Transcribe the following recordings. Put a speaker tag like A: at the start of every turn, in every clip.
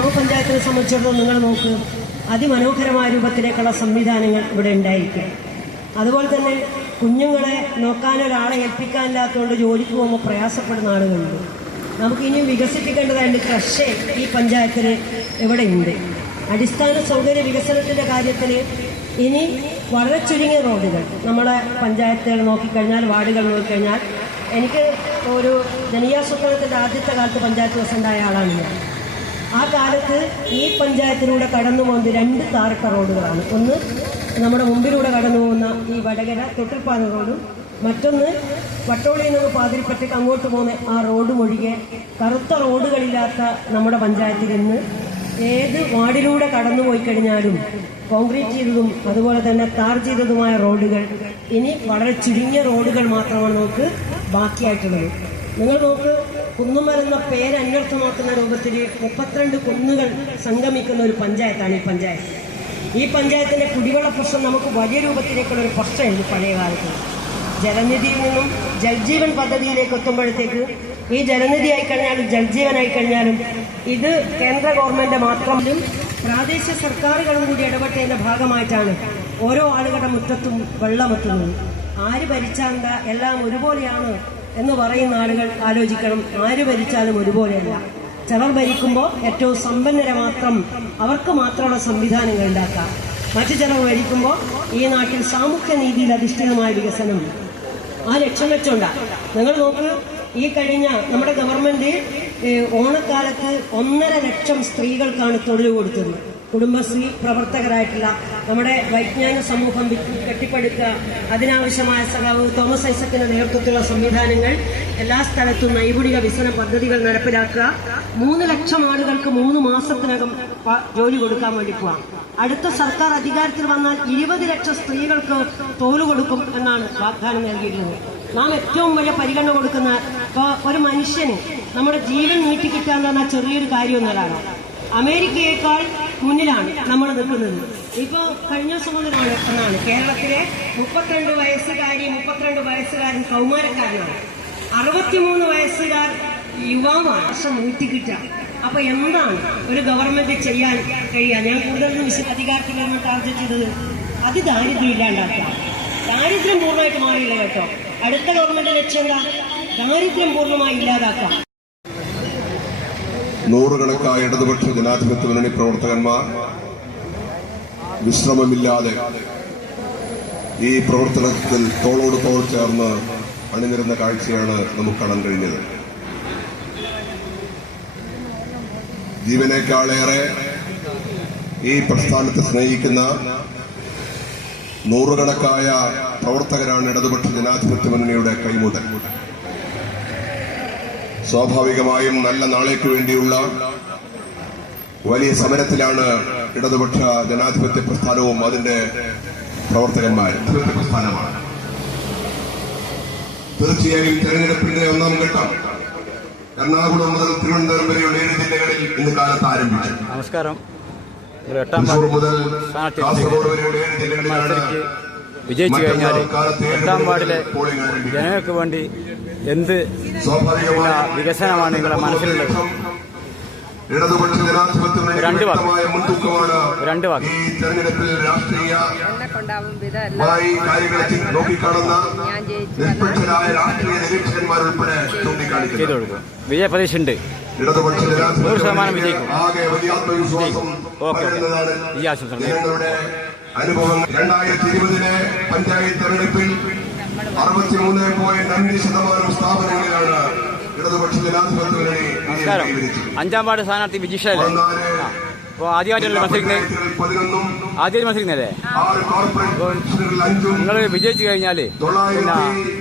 A: ഗ്രാമപഞ്ചായത്തിനെ സംബന്ധിച്ചിടത്തോളം നിങ്ങൾ നോക്ക് അതിമനോഹരമായ രൂപത്തിലേക്കുള്ള സംവിധാനങ്ങൾ ഇവിടെ ഉണ്ടായിരിക്കും. അതുപോലെ തന്നെ കുഞ്ഞുങ്ങളെ നോക്കാൻ ഒരാളെ ഏൽപ്പിക്കാനില്ലാത്തതുകൊണ്ട് ജോലിക്ക് പോകുമ്പോൾ പ്രയാസപ്പെടുന്ന ആളുകളുണ്ട്. നമുക്ക് ഇനിയും വികസിപ്പിക്കേണ്ടതായിട്ട് ക്രഷ് ഈ പഞ്ചായത്തിൽ ഇവിടെ ഉണ്ട്. അടിസ്ഥാന സൗകര്യ വികസനത്തിന്റെ കാര്യത്തിൽ ഇനി വളരെ ചുരുങ്ങിയ റോഡുകൾ നമ്മുടെ പഞ്ചായത്തുകൾ നോക്കിക്കഴിഞ്ഞാൽ വാർഡുകൾ നോക്കിക്കഴിഞ്ഞാൽ എനിക്ക് ഒരു ജനീയാസൂത്രണത്തിന്റെ ആദ്യത്തെ കാലത്ത് പഞ്ചായത്ത് പ്രസിഡന്റായ ആളാണ് ഞാൻ. ആ കാലത്ത് ഈ പഞ്ചായത്തിലൂടെ കടന്നു പോകുന്നത് രണ്ട് താരട്ട റോഡുകളാണ്. ഒന്ന് നമ്മുടെ മുമ്പിലൂടെ കടന്നു പോകുന്ന ഈ വടകര തൊട്ടിൽപ്പാത റോഡും മറ്റൊന്ന് വട്ടോളിയിൽ നിന്ന് പാതിരിപ്പറ്റയ്ക്ക് അങ്ങോട്ട് പോകുന്ന ആ റോഡ് ഒഴികെ കറുത്ത റോഡുകളില്ലാത്ത നമ്മുടെ പഞ്ചായത്തിൽ നിന്ന് ഏത് വാർഡിലൂടെ കടന്നു പോയി കഴിഞ്ഞാലും കോൺക്രീറ്റ് ചെയ്തതും അതുപോലെ തന്നെ താർ ചെയ്തതുമായ റോഡുകൾ ഇനി വളരെ ചുരുങ്ങിയ റോഡുകൾ മാത്രമാണ് നമുക്ക് ബാക്കിയായിട്ടുള്ളത്. നിങ്ങൾ നോക്ക് കുന്നുമൽ എന്ന പേര് അന്വർത്ഥമാക്കുന്ന രൂപത്തിൽ മുപ്പത്തിരണ്ട് കുന്നുകൾ സംഗമിക്കുന്ന ഒരു പഞ്ചായത്താണ് ഈ പഞ്ചായത്ത്. ഈ പഞ്ചായത്തിന്റെ കുടിവെള്ള പ്രശ്നം നമുക്ക് വലിയ രൂപത്തിലേക്കുള്ള ഒരു പ്രശ്നമായിരുന്നു പഴയ കാലത്ത്. ജലനിധിയിൽ നിന്നും ജൽജീവൻ പദ്ധതിയിലേക്ക് എത്തുമ്പോഴത്തേക്ക് ഈ ജലനിധി ആയിക്കഴിഞ്ഞാലും ജൽജീവൻ ആയിക്കഴിഞ്ഞാലും കഴിഞ്ഞാലും ഇത് കേന്ദ്ര ഗവൺമെന്റ് മാത്രമല്ല പ്രാദേശിക സർക്കാരുകളും കൂടി ഇടപെട്ടതിന്റെ ഭാഗമായിട്ടാണ് ഓരോ ആളുകളുടെ മുറ്റത്തും വെള്ളമെത്തുന്നത് ആര് ഭരിച്ചാണ്ട എല്ലാം ഒരുപോലെയാണ് എന്ന് പറയുന്ന ആളുകൾ ആലോചിക്കണം. ആര് ഭരിച്ചാലും ഒരുപോലെയല്ല. ചിലർ ഭരിക്കുമ്പോൾ ഏറ്റവും സമ്പന്നരെ മാത്രം അവർക്ക് മാത്രമുള്ള സംവിധാനങ്ങൾ ഉണ്ടാക്കാം മറ്റു ചിലർ ഭരിക്കുമ്പോൾ ഈ നാട്ടിൽ സാമൂഹ്യ നീതിയിൽ അധിഷ്ഠിതമായ വികസനം. ആ ലക്ഷ്യം വെച്ചോണ്ടാണ് നിങ്ങൾ നോക്ക് ഈ കഴിഞ്ഞ നമ്മുടെ ഗവൺമെന്റ് ഓണക്കാലത്ത് ഒന്നര ലക്ഷം സ്ത്രീകൾക്കാണ് തൊഴിൽ കൊടുത്തത് കുടുംബശ്രീ പ്രവർത്തകരായിട്ടുള്ള നമ്മുടെ വൈജ്ഞാനിക സമൂഹം കെട്ടിപ്പടുക്കുക അതിനാവശ്യമായ സഖാവ് തോമസ് ഐസക്കിന്റെ നേതൃത്വത്തിലുള്ള സംവിധാനങ്ങൾ എല്ലാ സ്ഥലത്തും നൈപുണിക വികസന പദ്ധതികൾ നടപ്പിലാക്കുക. മൂന്ന് ലക്ഷം ആളുകൾക്ക് മൂന്ന് മാസത്തിനകം ജോലി കൊടുക്കാൻ വേണ്ടി പോവാം. അടുത്ത സർക്കാർ അധികാരത്തിൽ വന്നാൽ ഇരുപത് ലക്ഷം സ്ത്രീകൾക്ക് തൊഴിൽ കൊടുക്കും എന്നാണ് വാഗ്ദാനം നൽകിയിട്ടുള്ളത്. നാം ഏറ്റവും വലിയ പരിഗണന കൊടുക്കുന്ന ഒരു മനുഷ്യന് നമ്മുടെ ജീവൻ പറഞ്ഞാൽ ചെറിയൊരു കാര്യമൊന്നുമല്ലാണ് അമേരിക്കയേക്കാൾ മുന്നിലാണ് നമ്മൾ നിൽക്കുന്നത്. ഇപ്പൊ കഴിഞ്ഞ ദിവസം മുതലാണ് എന്നാണ്. കേരളത്തിലെ മുപ്പത്തിരണ്ട് വയസ്സുകാരി മുപ്പത്തിരണ്ട് വയസ്സുകാരൻ കൗമാരക്കാരനാണ്. അറുപത്തിമൂന്ന് വയസ്സുകാർ യുവാവാണ്. വർഷം നീട്ടിക്കിട്ടുക അപ്പൊ എന്താണ് ഒരു ഗവൺമെന്റ് ചെയ്യാൻ കഴിയാൻ ഞാൻ കൂടുതൽ അധികാരത്തിൽ നിന്ന് ടാർഗറ്റ് ചെയ്തത് അത് ദാരിദ്ര്യം ഇല്ലാണ്ടാക്കുക. ദാരിദ്ര്യം പൂർണമായിട്ട് മാറിയില്ല കേട്ടോ. അടുത്ത ഗവൺമെന്റ് ലക്ഷ്യം എന്താ? ദാരിദ്ര്യം പൂർണമായി ഇല്ലാതാക്കുക.
B: നൂറുകണക്കായ ഇടതുപക്ഷ ജനാധിപത്യ മുന്നണി പ്രവർത്തകന്മാർ വിശ്രമമില്ലാതെ ഈ പ്രവർത്തനത്തിൽ തോളോട് തോൾ ചേർന്ന് അണിനിരുന്ന കാഴ്ചയാണ് നമുക്ക് കാണാൻ കഴിഞ്ഞത്. ജീവനേക്കാളേറെ ഈ പ്രസ്ഥാനത്തെ സ്നേഹിക്കുന്ന നൂറുകണക്കായ പ്രവർത്തകരാണ് ഇടതുപക്ഷ ജനാധിപത്യ മുന്നണിയുടെ കൈമുതൽ. സ്വാഭാവികമായും നല്ല നാളേക്ക് വേണ്ടിയുള്ള വലിയ സമരത്തിലാണ് ഇടതുപക്ഷ ജനാധിപത്യ പ്രസ്ഥാനവും അതിന്റെ പ്രവർത്തകന്മാർ പ്രസ്ഥാനമാണ്. തീർച്ചയായും തെരഞ്ഞെടുപ്പിന്റെ ഒന്നാം ഘട്ടം എറണാകുളം മുതൽ തിരുവനന്തപുരം വരെയുള്ള ഏഴ് ജില്ലകളിൽ ഇന്ന് കാലത്ത് ആരംഭിച്ചു.
C: നമസ്കാരം.
B: മുതൽ കാസർഗോഡ് വരെയുള്ള ഏഴ് ജില്ലകളിലാണ്
C: വിജയിച്ചു കഴിഞ്ഞാൽ എട്ടാം വാർഡിലെ ജനങ്ങൾക്ക് വേണ്ടി എന്ത്
B: സ്വാഭാവികമായ
C: വികസനമാണ് നിങ്ങളുടെ മനസ്സിലുള്ളത്
B: ഇടതുപക്ഷ ജനാധിപത്യ മുന്നണിയുടെ
C: രണ്ട് വാക്ക്.
B: മുൻതൂക്കമാണ്
C: രണ്ട് വാക്ക്.
B: ഈ തെരഞ്ഞെടുപ്പിൽ രാഷ്ട്രീയ കാര്യങ്ങളെ നോക്കിക്കാണുന്ന നിഷ്പക്ഷരായ രാഷ്ട്രീയ നിരീക്ഷകന്മാരുൾപ്പെടെ
C: ചെയ്തു
B: ചൂണ്ടിക്കാണിക്കുന്നത്
C: കൊടുക്കും വിജയപ്രതീക്ഷ ഉണ്ട്
B: ഇടതുപക്ഷ ജനാധിപത്യ
C: നൂറ് ശതമാനം വിജയിക്കും.
B: ആകെ വലിയ ആത്മവിശ്വാസം
C: ഓക്കെ. ഈ ആശംസകൾ.
B: അനുഭവങ്ങൾ രണ്ടായിരത്തി ഇരുപതിലെ പഞ്ചായത്ത് തെരഞ്ഞെടുപ്പിൽ അറുപത്തിമൂന്ന് പോയിന്റ് അഞ്ച് ശതമാനം സ്ഥാപനങ്ങളിലാണ് ഇടതുപക്ഷ ജനാധിപത്യ മുന്നണി വിജയം
C: നമസ്കാരം.
B: കൈവരിച്ചത്
C: അഞ്ചാം വാർഡ് സ്ഥാനാർത്ഥി അപ്പോൾ ആദ്യമായിട്ടല്ലേ മത്സരിക്കുന്നത് ആദ്യമായിട്ട് നിങ്ങൾ വിജയിച്ചു കഴിഞ്ഞാൽ പിന്നെ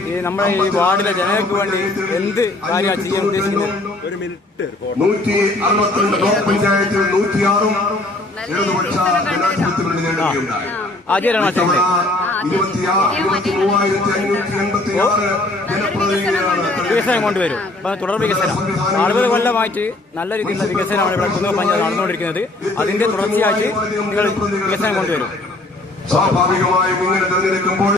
C: ഈ നമ്മുടെ ഈ വാർഡിലെ ജനങ്ങൾക്ക് വേണ്ടി എന്ത് കാര്യമാണ് ചെയ്യാൻ ഉദ്ദേശിക്കുന്നത്?
B: നൂറ്റി അറുപത്തിരണ്ട് ബ്ലോക്ക് പഞ്ചായത്തിൽ നൂറ്റിയാറും
C: ആദ്യമായിട്ടാണ് വികസനം കൊണ്ടുവരും. അപ്പൊ തുടർ വികസനം. അറുപത് കൊല്ലമായിട്ട് നല്ല രീതിയിലുള്ള വികസനമാണ് ഇവിടെ കുന്നൂർ പഞ്ചായത്ത് നടന്നുകൊണ്ടിരിക്കുന്നത്. അതിന്റെ തുടർച്ചയായിട്ട് നിങ്ങൾ വികസനം കൊണ്ടുവരും.
B: സ്വാഭാവികമായും ഇങ്ങനെ തെരഞ്ഞെടുക്കുമ്പോൾ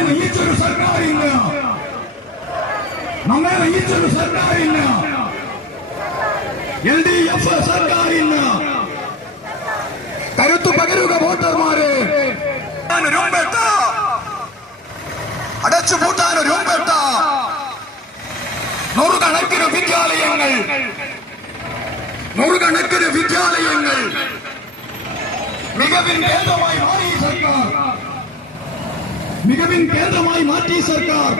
D: നമ്മെ നയിച്ചൊരു സർക്കാരില്ല നമ്മെ നയിച്ചൊരു സർക്കാർ ഇന്ന് എൽ ഡി എഫ് സർക്കാർ ഇന്ന് കരുത്തു പകരുക വോട്ടർമാരെ. അടച്ചു പൂട്ടാൻ രൂപേട്ട നൂറുകണക്കിന് വിദ്യാലയങ്ങൾ. നൂറുകണക്കിന് വിദ്യാലയങ്ങൾ. മികവിൻ ഭേദമായി മാറി സർക്കാർ. മികവിൻ കേന്ദ്രമായി മാറ്റി സർക്കാർ.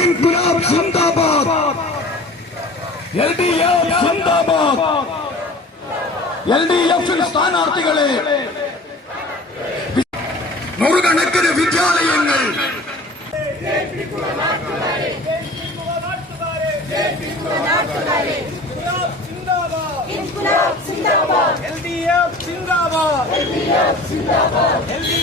D: ഇൻകുലാബ് സിന്ദാബാദ്. എൽ ഡി എഫ് സിന്ദാബാദ്. എൽ ഡി എഫ് സ്ഥാനാർത്ഥികളെ. നൂറുകണക്കിന് വിദ്യാലയങ്ങൾ.
E: കുലാബ് സിന്ദാബാദ്. എൽഡിഎഫ് സിന്ദാബാദ്. LDF জিন্দাবাদ।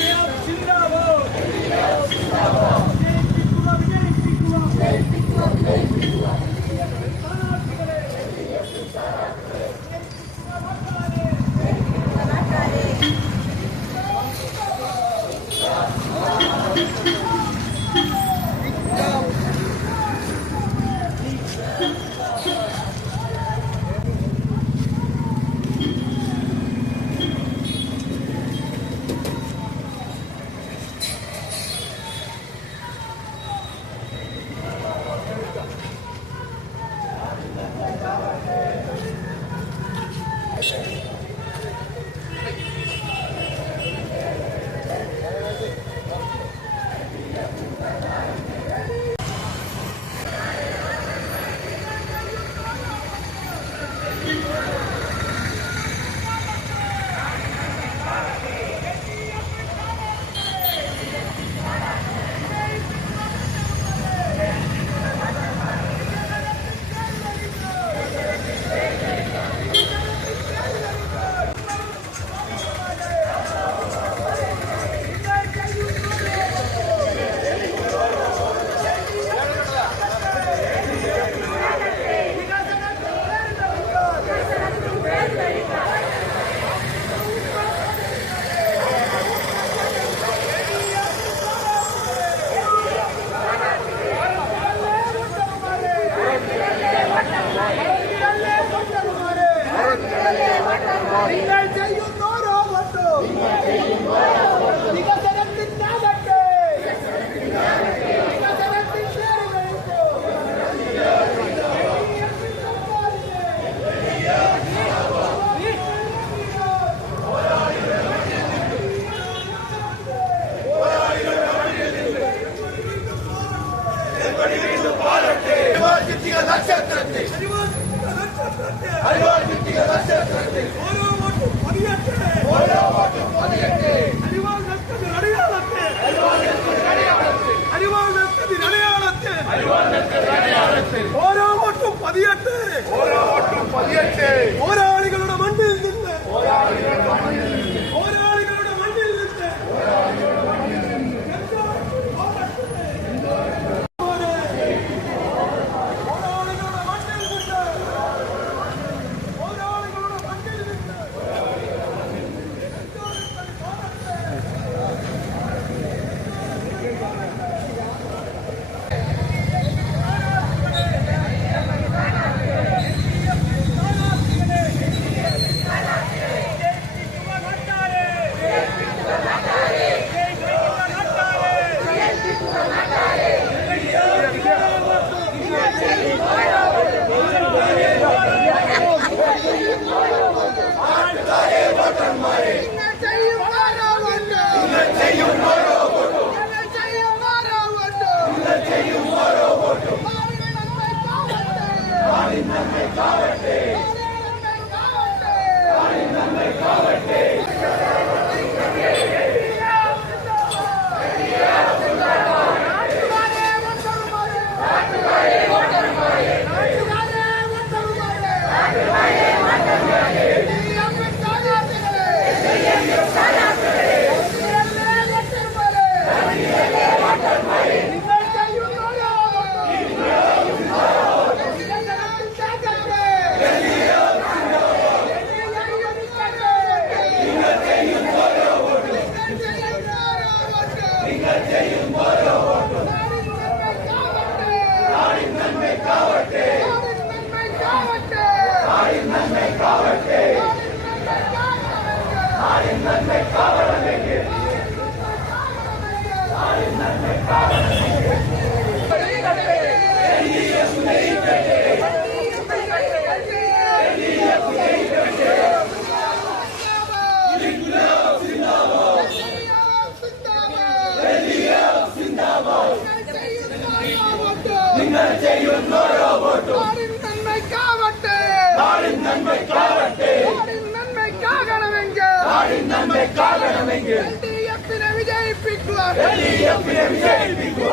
E: വിജയിപ്പിക്കുക.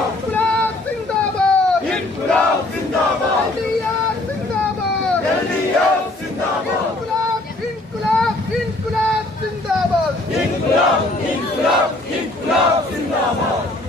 E: ഇൻകുലാബ് സിന്ദാബാദ് ഇൻകുലാബ് സിന്ദാബാദ് എൽഡിഎഫ് സിന്ദാബാദ്. ഇൻകുലാബ് ഇൻകുലാബ് ഇൻകുലാബ് സിന്ദാബാദ്.